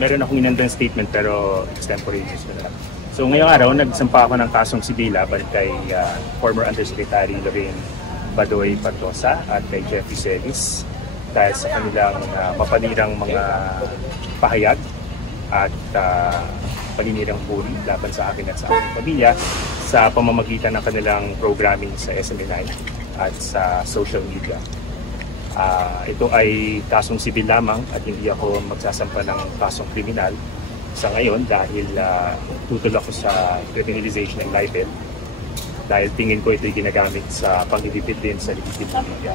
meron akong inandang statement pero extemporaneous na lang. So ngayong araw, nagsampa ako ng kasong sibil laban kay former Undersecretary Lorraine Badoy Partosa at kay Jeffrey Celis dahil sa kanilang mapanirang mga pahayag at paninirang puri laban sa akin at sa aking pamilya sa pamamagitan ng kanilang programming sa SMNI at sa social media. Ito ay kasong sibil lamang at hindi ako magsasampa ng kasong kriminal sa ngayon dahil tutol ako sa criminalization ng libel dahil tingin ko ito'y ginagamit sa pangilipid din sa legitimate media.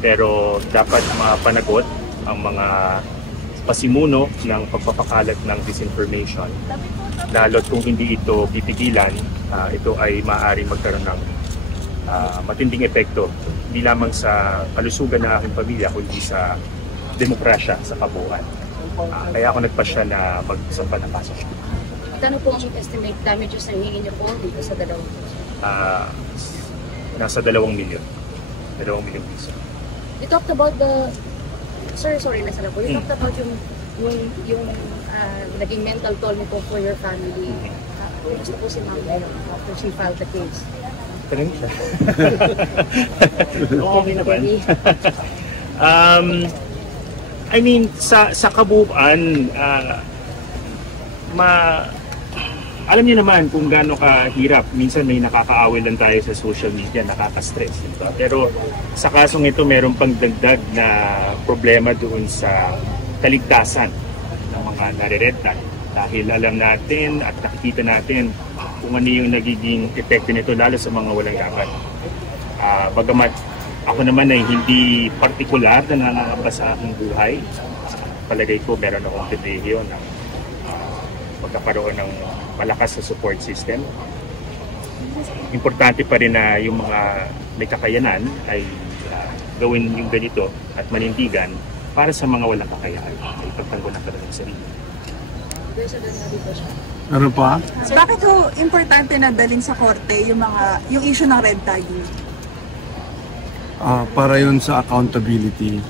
Pero dapat mapanagot ang mga pasimuno ng pagpapakalat ng disinformation. Lalo't kung hindi ito pipigilan, ito ay maaaring magkaroon ng matinding epekto hindi lamang sa kalusugan ng aking pamilya kundi sa demokrasya sa kabuuan. Kaya ako nagpasya na magsampa ng kaso. Ano po ang estimate damages na hingin niyo po dito sa dalawang? Nasa 2 milyon. 2 milyon piso. You talked about the... Sorry, nasa na po. You talked about yung naging mental toll mo po for your family. Gusto po si Ma'am after she filed the case? Tanong siya. Okay naman. I mean, sa kabuuan, alam niyo naman kung gaano kahirap. Minsan may nakakaaway lang tayo sa social media, nakaka-stress. Diba? Pero sa kasong ito, meron pang dagdag na problema doon sa kaligtasan ng mga nare-red-tag. Dahil alam natin at nakikita natin kung ano yung nagiging epekto nito lalo sa mga walang yaman. Bagamat ako naman ay hindi partikular na nangangamba sa aking buhay, palagay ko meron akong pribilehiyo na magkaroon ng malakas na support system. Importante pa rin na yung mga may kakayanan ay gawin yung ganito at manindigan para sa mga walang kakayanan. Ipagtanggol ng kanilang sarili. Ano pa? Bakit ho importante na dalhin sa korte yung issue ng red tagging? Para yun sa accountability.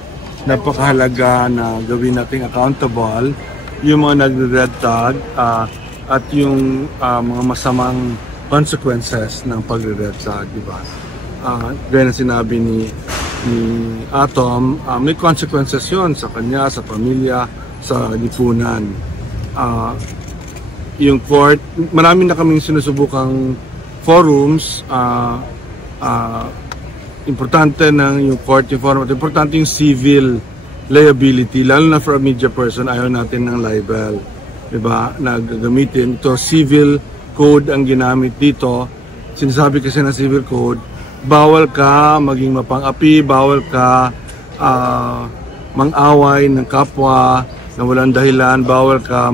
Napakahalaga na gawin nating accountable yung mga nagre-red tag at yung mga masamang consequences ng pagre-red tag, di ba? Gaya na sinabi ni Atom, may consequences yun sa kanya, sa pamilya, sa lipunan. Yung court, marami na kaming sinusubukang forums, importante ng yung court yung forum, at importante yung civil liability, lalo na for a media person, ayaw natin ng libel, diba, na gagamitin. Ito, civil code ang ginamit dito. Sinasabi kasi ng civil code, bawal ka maging mapang-api, bawal ka mang-away ng kapwa na walang dahilan, bawal ka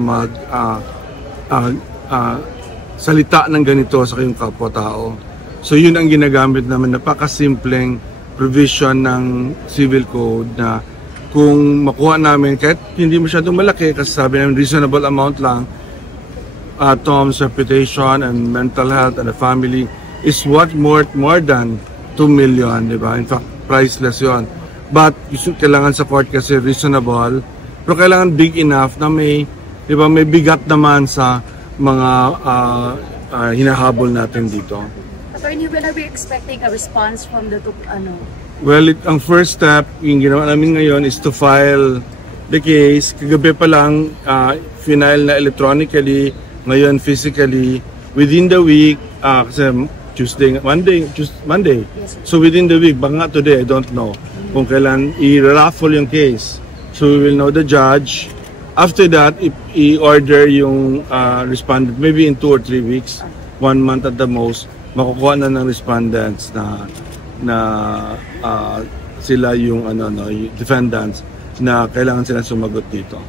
salita ng ganito sa kayong kapwa-tao. So yun ang ginagamit naman, napakasimpleng provision ng civil code na kung makuha namin, kahit hindi masyadong malaki, kasi sabi namin reasonable amount lang, Tom's reputation and mental health and the family is what more than 2 million, di ba? In fact, priceless yon. But kailangan sa court kasi reasonable, pero kailangan big enough na may, di ba, may bigat naman sa mga hinahabol natin dito. Attorney, when are we expecting a response from the Well, ang first step, yung ginawa namin ngayon is to file the case. Kagabi pa lang, final na electronically, ngayon physically. Within the week, kasi Monday. Yes, so within the week, baka nga today, I don't know kung kailan i-raffle yung case. So we will know the judge. After that, i-order yung respondent, maybe in 2 or 3 weeks, 1 month at the most, makukuha na ng respondents na sila yung defendants na kailangan sila sumagot dito.